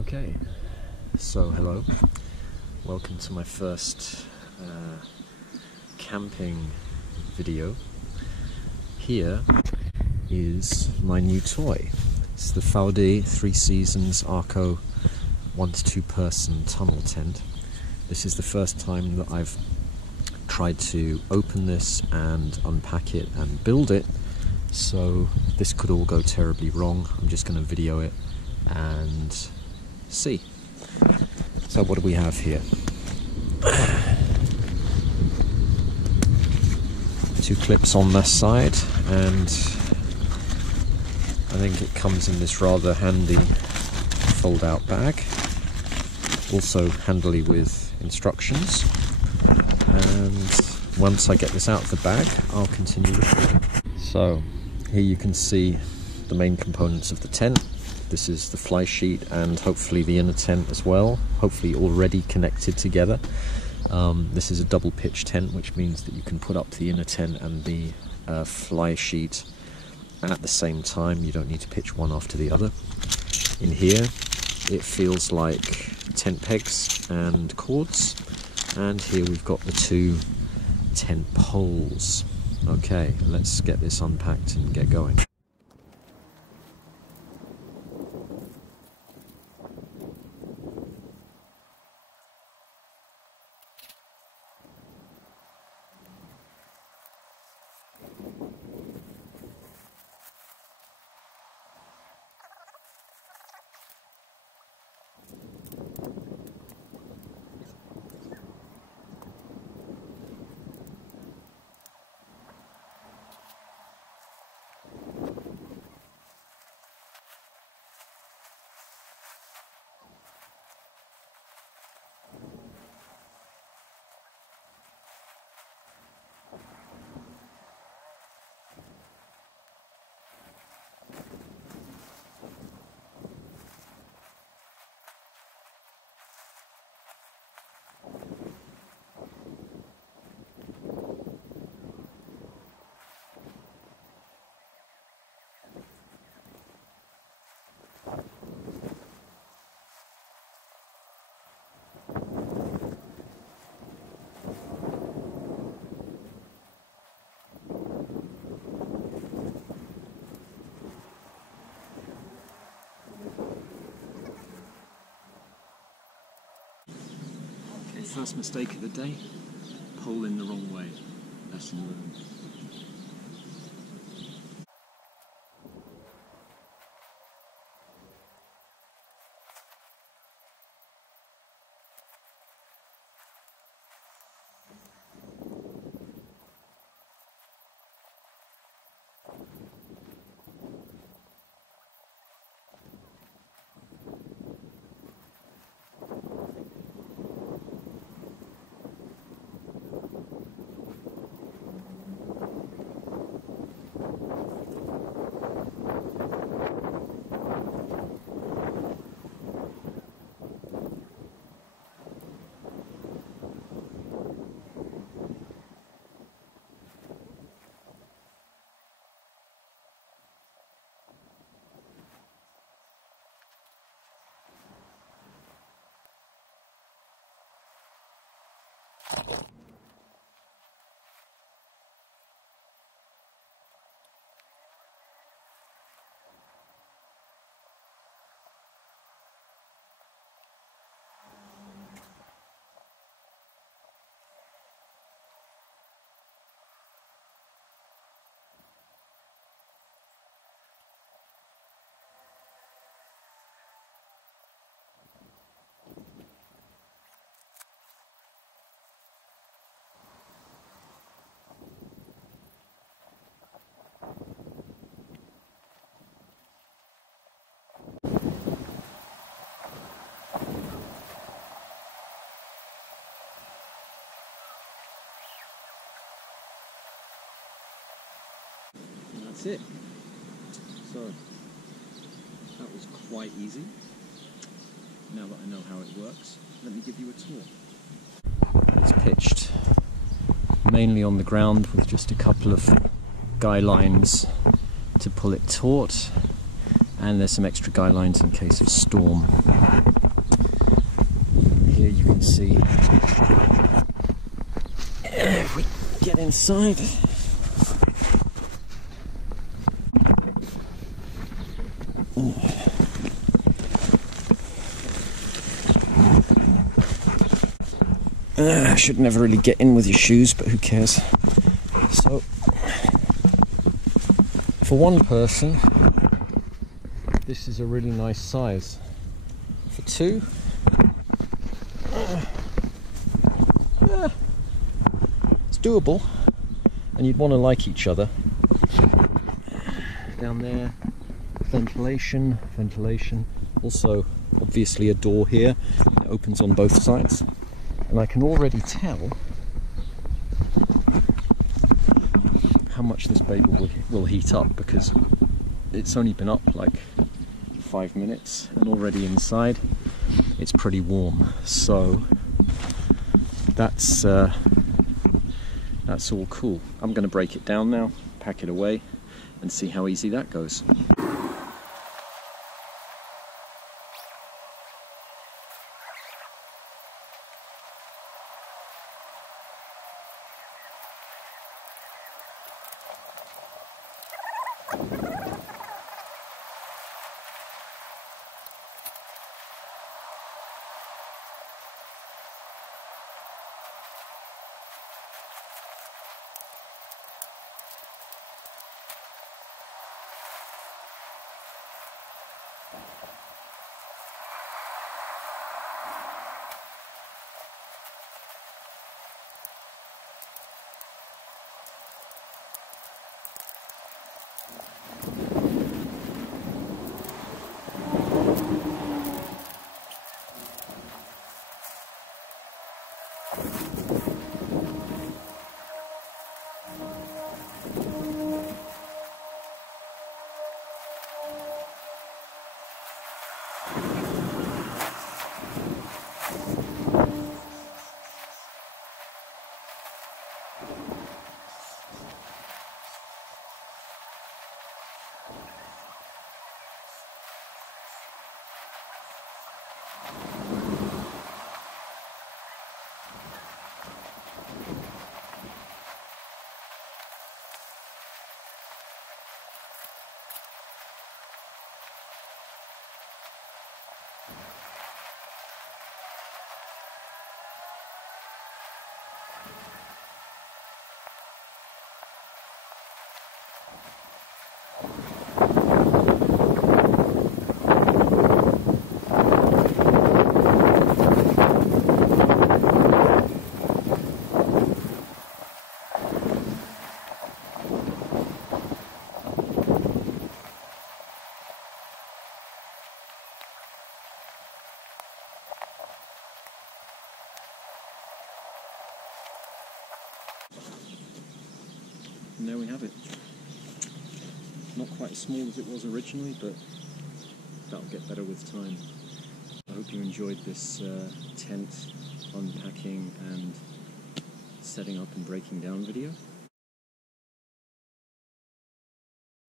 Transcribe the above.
Okay, so hello, welcome to my first camping video. Here is my new toy. It's the VAUDE 3 Seasons Arco 1 to 2 person tunnel tent. This is the first time that I've tried to open this and unpack it and build it, so this could all go terribly wrong. I'm just going to video it and see. So what do we have here? 2 clips on this side, and I think it comes in this rather handy fold-out bag, also handily with instructions. And once I get this out of the bag, I'll continue recording. So here you can see the main components of the tent. This is the fly sheet and hopefully the inner tent as well, hopefully already connected together. This is a double pitch tent, which means that you can put up the inner tent and the fly sheet at the same time. You don't need to pitch one after the other. In here it feels like tent pegs and cords, and here we've got the 2 tent poles. Okay, let's get this unpacked and get going. First mistake of the day, pole in the wrong way. Lesson learned. That's it. So that was quite easy. Now that I know how it works, let me give you a tour. It's pitched mainly on the ground with just a couple of guy lines to pull it taut, and there's some extra guy lines in case of storm. Here you can see, if we get inside, I should never really get in with your shoes, but who cares? So, for one person, this is a really nice size. For two, it's doable, and you'd want to like each other. Down there, ventilation, also obviously a door here, it opens on both sides. And I can already tell how much this baby will heat up, because it's only been up like 5 minutes and already inside it's pretty warm. So that's all cool. I'm going to break it down now, pack it away, and see how easy that goes. And there we have it. Not quite as small as it was originally, but that'll get better with time. I hope you enjoyed this tent unpacking and setting up and breaking down video.